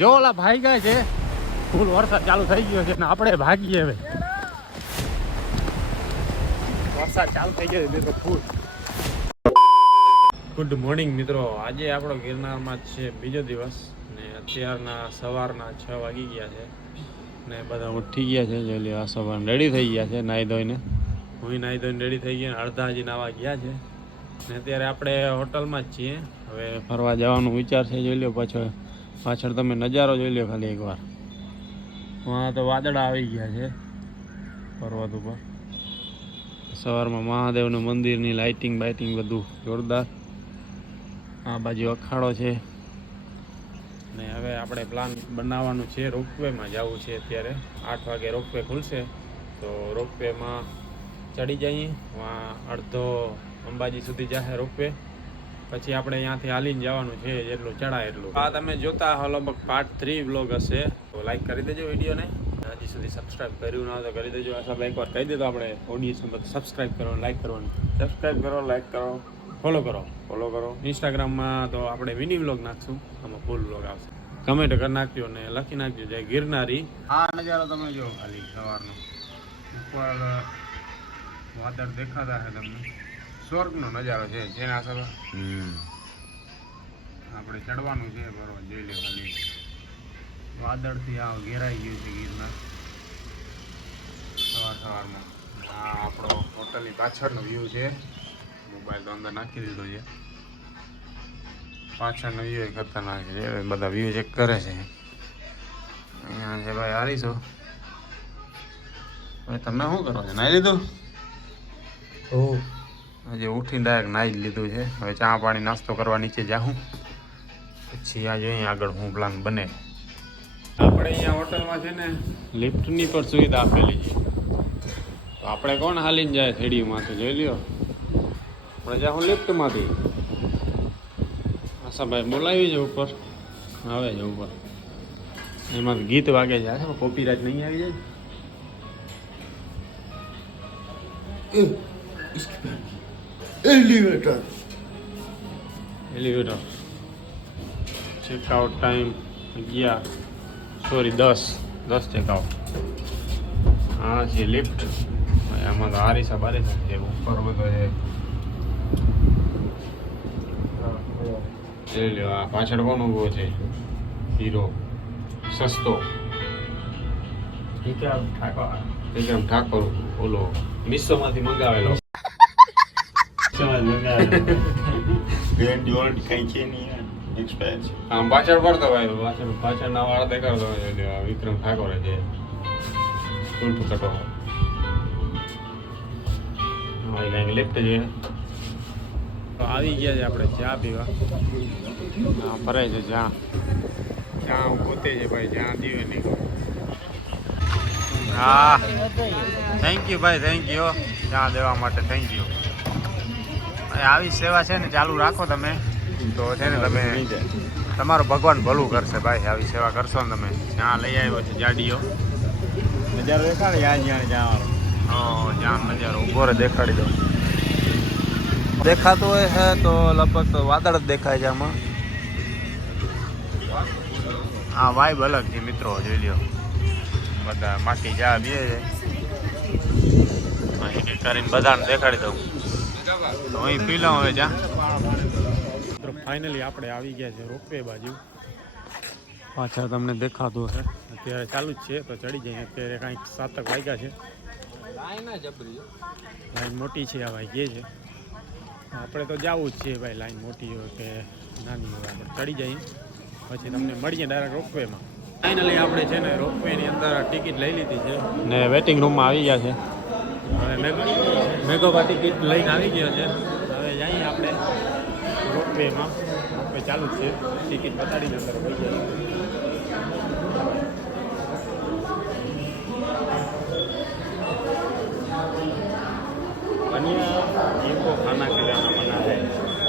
જો ઓલા ભાઈ ગયા છે, ફૂલ વરસાદ ચાલુ થઈ ગયો છે ને આપણે ભાગીએ હવે. વરસાદ ચાલુ થઈ ગયો છે મિત્રો ફૂલ. ગુડ મોર્નિંગ મિત્રો, આજે આપણો ગિરનારમાં છે બીજો દિવસ ને અત્યારના સવારના 6 વાગી ગયા છે ને બધા ઉઠી ગયા છે. જોઈ લો, આ સવાર રેડી થઈ ગયા છે નાહી ધોઈને. હું નાહી ધોઈને રેડી થઈ ગયા, અડધા હજી નાવા ગયા છે ને અત્યારે આપણે હોટલમાં જ છીએ. હવે ફરવા જવાનો વિચાર છે. જોઈ લો પાછળ તમે નજારો જોઈ લો ખાલી એકવાર. વहाँ તો વાદળા આવી ગયા છે પર્વત ઉપર. સવારમાં મહાદેવનું મંદિરની લાઇટિંગ બાઇટિંગ બધું જોરદાર. આ બાજુ અખાડો છે ને હવે આપણે પ્લાન બનાવવાનું છે. રોપવેમાં જવું છે. અત્યારે 8 વાગે રોપવે ખુલશે તો રોપવેમાં ચડી જઈએ. વहाँ અડધો અંબાજી સુધી જશે રોપવે, પછી આપણે અહીંયાથી હાલીને જવાનું છે જેટલું ચડાય એટલું. આ તમે જોતા હો લગભગ પાર્ટ 3 વ્લોગ હશે, તો લાઈક કરી દેજો વિડીયોને. હજી સુધી સબસ્ક્રાઈબ કર્યું ના તો કરી દેજો. આ सब એકવાર કહી દેતો આપણે ઓડિયન્સને બધું સબસ્ક્રાઈબ કરો, લાઈક કરવાનું. સબસ્ક્રાઈબ કરો, લાઈક કરો, ફોલો કરો. ઇન્સ્ટાગ્રામમાં તો આપણે મિની વ્લોગ નાખશું, આમાં ફૂલ વ્લોગ આવશે. કમેન્ટ કરી નાખજો ને લખી નાખજો જય ગિરનારી. આ નજારો તમે જો ખાલી સવારનો. ઉપર વાદળ દેખાતા છે તમને. સ્વર્ગનો નજારો છે જેના સર આપણે ચડવાનું છે. બરોબર, જોઈ લે ખાલી વાદળથી આ ઘેરાઈ ગયું છે ગિરનાર સવારમાં. આ આપણો હોટલની પાછળનો વ્યૂ છે. મોબાઈલ તો અંદર નાખી દીધો છે. પાછળનો વ્યૂ ખતરનાક છે. બધા વ્યૂ ચેક કરે છે. અહીંયા છે ભાઈ હારીશો. ભાઈ તમે શું કરો છો? નાહી લીધું? હજી ઉઠીને ડાયરેક્ટ નાહી જ લીધું છે. હવે ચા પાણી નાસ્તો કરવા નીચે જાઉં, પછી આ જોઈએ આગળ શું પ્લાન બને. આપણે અહીંયા હોટલમાં છે ને લિફ્ટની પણ સુવિધા આપેલી છે. તો આપણે કોણ હાલીને જાય સીડીમાંથી? જોઈ લ્યો, આપણે જાઉં લિફ્ટમાંથી. આશાભાઈ બોલાવી છે ઉપર, આવે છે ઉપર. એમાં ગીત વાગે છે. કોપીરાઇટ નહીં આવી જાય. Elevator checkout time 10 checkout. હા છે લિફ્ટ. આમાં તો હારીસા બારીસા છે. ઉપર બધો છે. આ પાછળ કોણ ઊભો છે? હીરો સસ્તો ઠાકોર. ઓલો મિસ્સોમાંથી મંગાવેલો. આમ પાછળ પડતો ભાઈ, પાછળના વાળા દેખાડતો વિક્રમ ઠાકોર છે. ઉલટું કટો લિફ્ટ છે. તો આવી ગયા છે આપણે ચા પીવા. હા ભરાય છે ચા. હું પોતે છે ભાઈ, ચા દીવે નહીં. હા થેન્ક યુ ભાઈ, થેન્ક યુ ચા દેવા માટે. Thank you. આવી સેવા છે ને ચાલુ રાખો તમે તો છે ને તમે તમારું ભગવાન ભલું કરશે ભાઈ. આવી સેવા કરશો ને તમે. જ્યાં લઈ આવ્યો છે જાડીઓ નજારો દેખાડે. જ્યાં જ્યાં નજારો ઉભો રહે દેખાડી દો. દેખાતું હોય છે તો લગભગ તો વાદળ જ દેખાય છે આમાં. હા વાઈબ અલગ છે મિત્રો, જોઈ લ્યો. બધા માટી જા બે છે કરીને બધાને દેખાડી દઉં. તો અહીં પી લઉં હવે જા. ફાઇનલી આપણે આવી ગયા છે રોપવે બાજુ. પાછળ તમને દેખાતું હશે. અત્યારે ચાલુ જ છે તો ચડી જઈએ. અત્યારે કાંઈક 7 વાગ્યા છે. લાઈન મોટી છે આ ભાઈ કે છે. આપણે તો જવું જ છે ભાઈ, લાઈન મોટી હોય કે નાની હોય. આપણે ચડી જઈએ પછી તમને મળીએ ડાયરેક્ટ રોપવેમાં. ફાઇનલી આપણે છે ને રોપવેની અંદર ટિકિટ લઈ લીધી છે ને વેટિંગ રૂમમાં આવી ગયા છે. હવે મેઘોબા ટિકિટ લઈને આવી ગયો છે. હવે જઈએ આપણે રોપવેમાં. રોપવે ચાલુ જ છે. ટિકિટ બતાડીને અંદર હોઈ જાય. इनको खाना खिलाना मना है.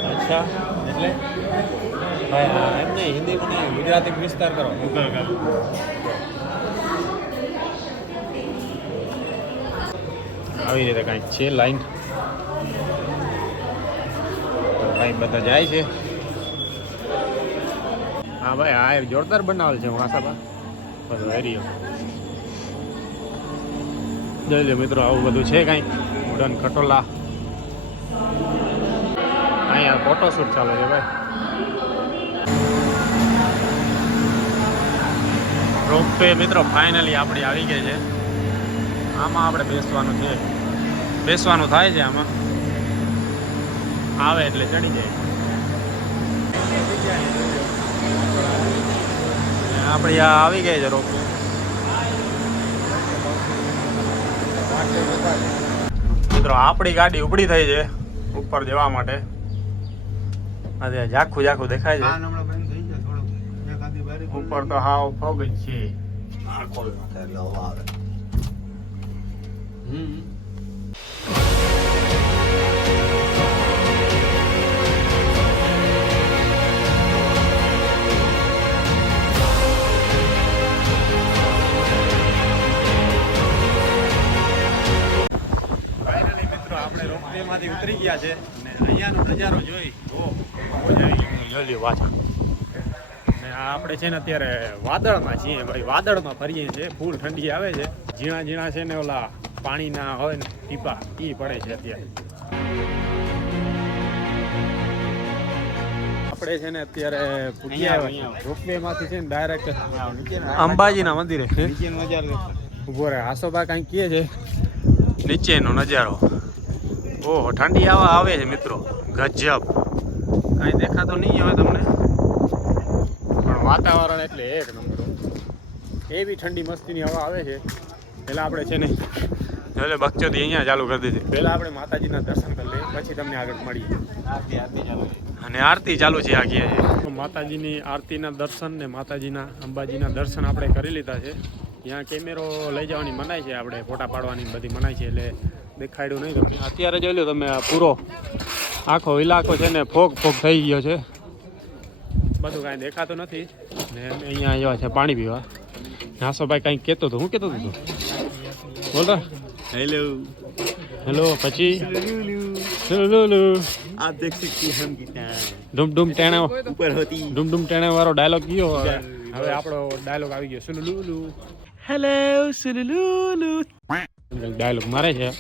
अच्छा એટલે ભાઈ એમ નહીં, હિન્દી માં નહીં, ગુજરાતી વિસ્તાર કરો. આવી રીતે કાંઈક છે લાઈન. ભાઈ બધા જાય છે. હા ભાઈ આ જોરદાર બનાવેલ છે વાસાબા બધો એરિયો જોઈ લો મિત્રો આવું બધું છે કાંઈ વુડન ખટોલા અહીંયા ફોટોશૂટ ચાલે છે ભાઈ રોપવે મિત્રો ફાઇનલી આપણી આવી ગઈ છે આમાં આપણે બેસવાનું થાય છે આમાં આવે એટલે ચડી જાય આપણી આ આવી ગઈ છે રોપવે મિત્રો આપણી ગાડી ઉપડી થઈ છે ઉપર જવા માટે આજે ઝાખું દેખાય છે ઉપર તો હાવ ફોગ જ છે આપણે રોપવેમાંથી ઉતરી ગયા છે અને અહીંયાનો નજારો જોઈ પાછા ને આપણે છે ને અત્યારે વાદળમાં છીએ ભાઈ વાદળમાં ફરીએ છીએ ફૂલ ઠંડી આવે છે ઝીણા છે ને ઓલા પાણીના હોય ને ટીપા એ પડે છે અત્યારે આપણે છે ને અત્યારે રોપવેમાંથી છે ને ડાયરેક્ટ અંબાજીના મંદિરે ઉભો રહે હાસોબા કાંઈક કહે છે નીચેનો નજારો ઓહો ઠંડી આવે છે મિત્રો ગજબ કાંઈ દેખાતો નહીં હવે તમને પણ વાતાવરણ એટલે એક નંબર એવી ઠંડી મસ્તીની હવા આવે છે પહેલાં આપણે છે ને એટલે બકચોદી અહીંયા ચાલુ કરી દીધી પહેલાં આપણે માતાજીના દર્શન કરી લઈએ પછી તમને આગળ મળીએ અને આરતી ચાલુ છે આખી માતાજીની આરતીના દર્શન ને માતાજીના અંબાજીના દર્શન આપણે કરી લીધા છે ત્યાં કેમેરો લઈ જવાની મનાય છે આપણે ફોટા પાડવાની બધી મનાય છે એટલે દેખાડ્યું નહીં તમને અત્યારે જોઈ લો તમે આ પૂરો આખો ઇલાકો છે ને ફોગ થઈ ગયો છે બધું કાંઈ દેખાતું નથી ને અહીંયા આવ્યા છે પાણી પીવા નાસોભાઈ કંઈક કહેતો હતો હું કહેતો હતો બોલ હેલો પછી आप देख सकते हैं हम कितना ડુમ ટેણે ऊपर होती ડુમ ટેણે વાળો ડાયલોગ કયો હવે આપણો ડાયલોગ આવી ગયો સુલુલુલુ हेलो सुलुलुलु ડાયલોગ મારે છે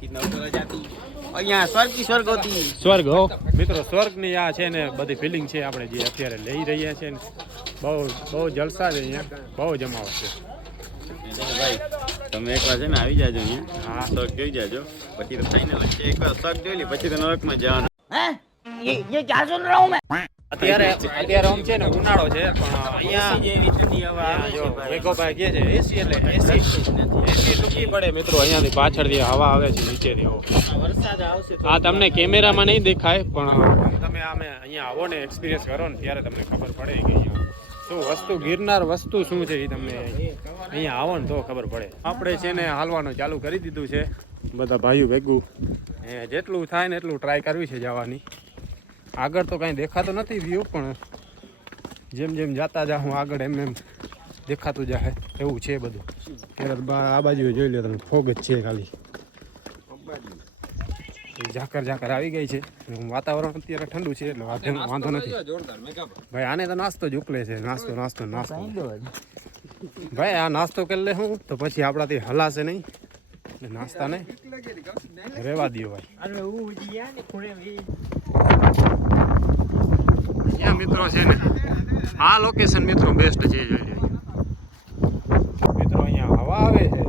कितना ऊपर हो जाती और यहाँ स्वर्ग की स्वर्ग होती સ્વર્ગ હો મિત્રો સ્વર્ગની આ છે ને બધી ફિલિંગ છે આપણે જે અત્યારે લઈ રહ્યા છે ને બહુ જલસા છે અહીંયા બહુ જમાવટ છે ભાઈ તમે એકવાર છે ને આવી જાજો અહીંયા હા સ્વર્ગ જોઈ જાજો પછી તો ફાઇનલ છે એકવાર સ્વર્ગ જોઈ લે પછી તો નરકમાં જવાનું હે ये क्या सुन रहा हूं मैं અત્યારે આમ છે ને ઉનાળો છે પણ અહીંયા જેવી ઠંડી હવા આવે જો છે વેગોભાઈ કહે છે એસી એટલે એસી ટૂંકી પડે મિત્રો અહીંયાથી પાછળથી હવા આવે છે નીચેથી વરસાદ આવશે આ તમને કેમેરામાં નહીં દેખાય પણ તમે આમે અહીંયા આવો ને એક્સપિરિયન્સ કરો ને ત્યારે તમને ખબર પડે કે અહીંયા શું વસ્તુ ગિરનાર વસ્તુ શું છે એ તમને અહીંયા આવો ને તો ખબર પડે આપણે છે ને હાલવાનું ચાલુ કરી દીધું છે બધા ભાઈઓ ભેગું જેટલું થાય ને એટલું ટ્રાય કરવી છે જવાની આગળ તો કાંઈ દેખાતો નથી વ્યૂ પણ જેમ જતા જાઉં આગળ એમ દેખાતું જાય એવું છે બધું ત્યારે આ બાજુ જોઈ લો તમે ફોગ જ છે ખાલી ઝાકર આવી ગઈ છે વાતાવરણ અત્યારે ઠંડુ છે એટલે વાંધો નથી ભાઈ આને તો નાસ્તો જ ઉકલે છે નાસ્તો ભાઈ આ નાસ્તો કરી લે હું તો પછી આપણાથી હલાશે નહીં નાસ્તા નહીં રહેવા દો ભાઈ અહીંયા મિત્રો છે ને આ લોકેશન મિત્રો બેસ્ટ છે જોઈ લો મિત્રો અહીંયા હવા આવે છે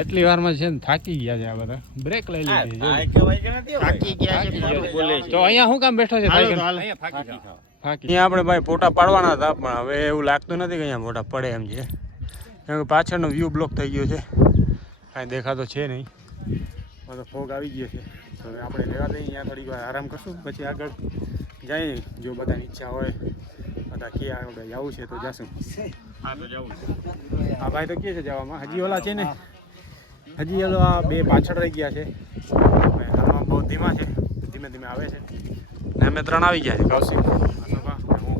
એટલી વારમાં છે ને થાકી ગયા છે આ બધા બ્રેક લઈ લીધી તો અહીંયા શું કામ બેઠો છે અહીંયા આપણે ભાઈ ફોટા પાડવાના હતા પણ હવે એવું લાગતું નથી કે અહીંયા ફોટા પડે એમ છે કેમ કે પાછળનો વ્યૂ બ્લોક થઈ ગયો છે કાંઈ દેખાતો છે નહીં બધો ફોગ આવી ગયો છે તો હવે આપણે લેવા દઈએ અહીંયા થોડીક વાર આરામ કરશું પછી આગળ જઈએ જો બધાની ઈચ્છા હોય બધા કે આપણે જવું છે તો જાશું. હા તો જવું આ ભાઈ તો કે છે જવામાં, હજી ઓલા છે ને હજી ઓલા બે પાછળ રહી ગયા છે. હાલમાં બહુ ધીમા છે, ધીમે ધીમે આવે છે ને અમે 3 આવી ગયા છે. કૌશિક, આસોબા, હું,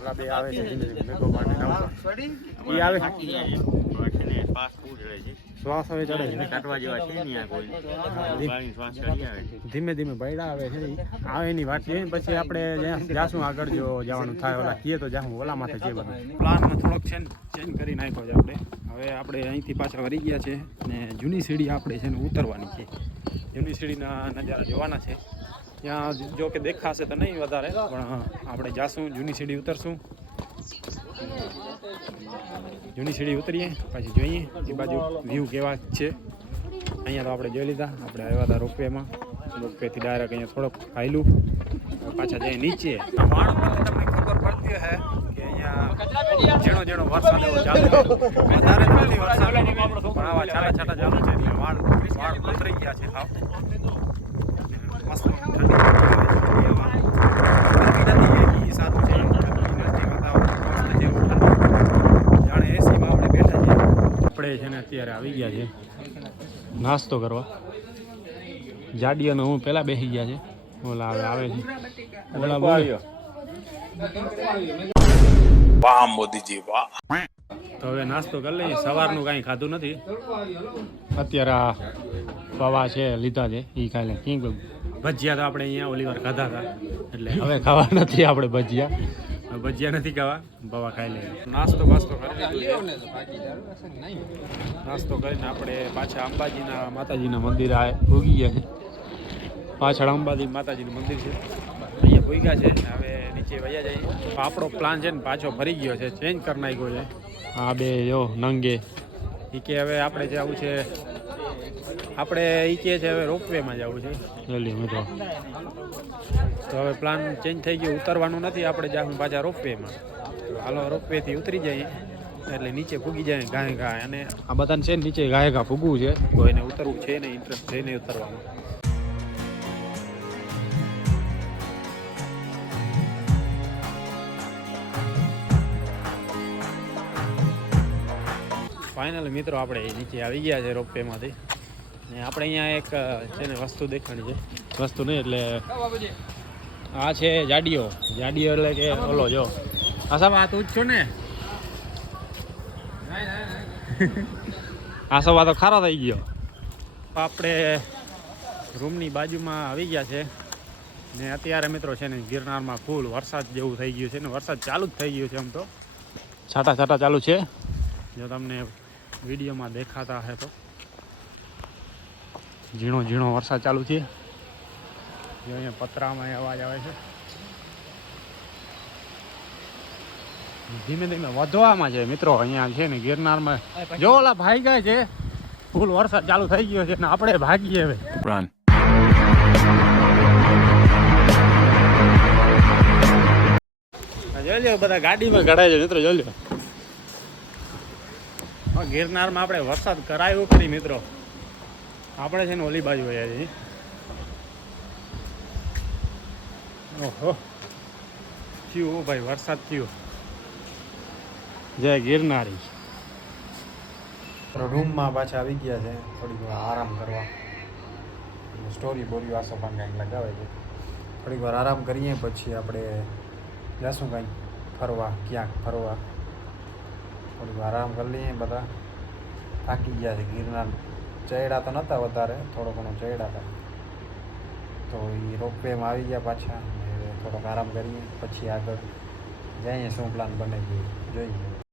ઓલા બે આવે છે ધીમે ધીમે. મેઘો પાણી નવસો એ આવે શ્વાસ ખૂબ ચડે છે. શ્વાસ હવે ચડે છે. કાઢવા જેવા છે નહીં આ કોઈ. શ્વાસ ચડી આવે છે. ધીમે ધીમે બૈડા આવે છે. ઈ આવે એની વાત છે. પછી આપણે જાશું આગળ, જો જવાનું થાય ઓલા કીએ તો જાશું ઓલા માથે છે. બધું પ્લાનમાં થોડોક ચેન્જ કરી નાખ્યો છે આપણે. હવે આપણે અહીંથી પાછા વળી ગયા છે ને જૂની સીડી આપણે છે ને ઉતરવાની છે. જૂની સીડીના નજારા જોવાના છે. ત્યાં જો કે દેખાશે તો નહીં વધારે, પણ આપણે જાશું, જૂની સીડી ઉતરશું. જૂની સીડી ઉતરીએ પછી જોઈએ એ બાજુ વ્યૂ કેવા છે. અહીંયા તો આપણે જોઈ લીધા, આપણે આવ્યા હતા રોપવેમાં. રોપવેથી ડાયરેક્ટ અહીંયા થોડોક હાયલું પાછા જઈએ નીચે. વાળમાંથી તમને ખબર પડતી હે કે અહીંયા ઝીણો ઝીણો વરસાદ એવો ચાલુ છે. વધારે નથી વરસાદ, પણ આવા છાટા છાટા ચાલુ છે એટલે વાળ ઉતરી ગયા છે. હાવ મસ્ત ઠંડી ગરમી નથી, એ સારું છે. ઠંડી નથી, વાતાવરણ મસ્ત છે, ઠંડુ. જાણે એસીમાં આપણે બેઠા છીએ. આપણે છે ને અત્યારે આવી ગયા છે નાસ્તો કરવા. જાડી અને હું પહેલા બેસી ગયા છે. ઓલા હવે આવે છે. ઓલા બોલ્યો વાહ મોદીજી વાહ. તો હવે નાસ્તો કરી લઈએ. સવારનું કાંઈ ખાધું નથી. અત્યારે આ પૌવા છે લીધા છે, એ ખાઈ લે. કિંગ ભજીયા તો આપણે અહીંયા ઓલી વાર ખાધા હતા, એટલે હવે ખાવા નથી આપણે ભજીયા. ભજીયા નથી ખાવા, પૌવા ખાઈ લઈએ. નાસ્તો કરી લીધો. નાસ્તો કરીને આપણે પાછા અંબાજીના માતાજીના મંદિરે ભોગી ગયા છે. પાછળ અંબાજી માતાજીનું મંદિર છે, અહીંયા ભોગ્યા છે. હવે નીચે વયા જઈએ. આપણો પ્લાન છે ને પાછો ફરી ગયો છે, ચેન્જ કરી નાખ્યો છે. આ બે જો નંગે એ કે હવે આપણે જવું છે, આપણે એ કહે છે હવે રોપવેમાં જવું છે. જલ્દી મિત્રો તો હવે પ્લાન ચેન્જ થઈ ગયો, ઉતરવાનું નથી. આપણે જાઉં પાછા રોપવેમાં. હાલો રોપવેથી ઉતરી જઈએ એટલે નીચે ભૂગી જાય ગાય ગાય. અને આ બધાને છે ને નીચે ગાય ગા ભૂગવું છે, તો એને ઉતરવું છે ને ઇન્ટરેસ્ટ છે નહીં ઉતરવામાં. ફાઇનલ મિત્રો આપણે નીચે આવી ગયા છે રોપવેમાંથી. ને આપણે અહીંયા એક છે ને વસ્તુ દેખાણી છે. વસ્તુ નહીં એટલે આ છે જાડીઓ. જાડીઓ એટલે કે ઓલો જો આ સાહેબ આ તું જ છો ને? આ સવા તો ખારો થઈ ગયો. આપણે રૂમની બાજુમાં આવી ગયા છે ને અત્યારે મિત્રો છે ને ગિરનારમાં ફૂલ વરસાદ જેવું થઈ ગયું છે ને વરસાદ ચાલુ જ થઈ ગયું છે. આમ તો છાટા છાટા ચાલુ છે, જો તમને વિડીયોમાં દેખાતા હે તો. ઝીણો ઝીણો વરસાદ ચાલુ છે. જો અહીંયા પતરામાં અવાજ આવે છે. ધીમે ધીમે વધવામાં છે મિત્રો. અહીંયા છે ને ગિરનારમાં જો ઓલા ભાઈ ગયા છે, ફૂલ વરસાદ ચાલુ થઈ ગયો છે ને આપણે ભાગીએ હવે. રન જોઈ લો બધા ગાડીમાં ગળાય છે મિત્રો. જોઈ લો ગિરનારમાં આપણે વરસાદ કરાયો ખરી મિત્રો. આપણે છે ને ઓલી બાજુ આવ્યા છીએ. ઓહો થયું ભાઈ, વરસાદ થયો. જય ગિરનારી. રૂમમાં પાછા આવી ગયા છે થોડીક વાર આરામ કરવા. સ્ટોરી બોરી વાસો પણ કંઈક લગાવે છે. થોડીક વાર આરામ કરીએ પછી આપણે જશું કંઈક ફરવા, ક્યાંક ફરવા. થોડીક વાર આરામ કરી લઈએ. બધા થાકી ગયા છે. ગિરનાર ચડ્યા તો નહોતા વધારે, થોડો ઘણો ચડ્યા હતા. તો એ રોપવેમાં આવી ગયા પાછા. થોડોક આરામ કરીએ પછી આગળ જઈએ. શું પ્લાન બને જોઈએ.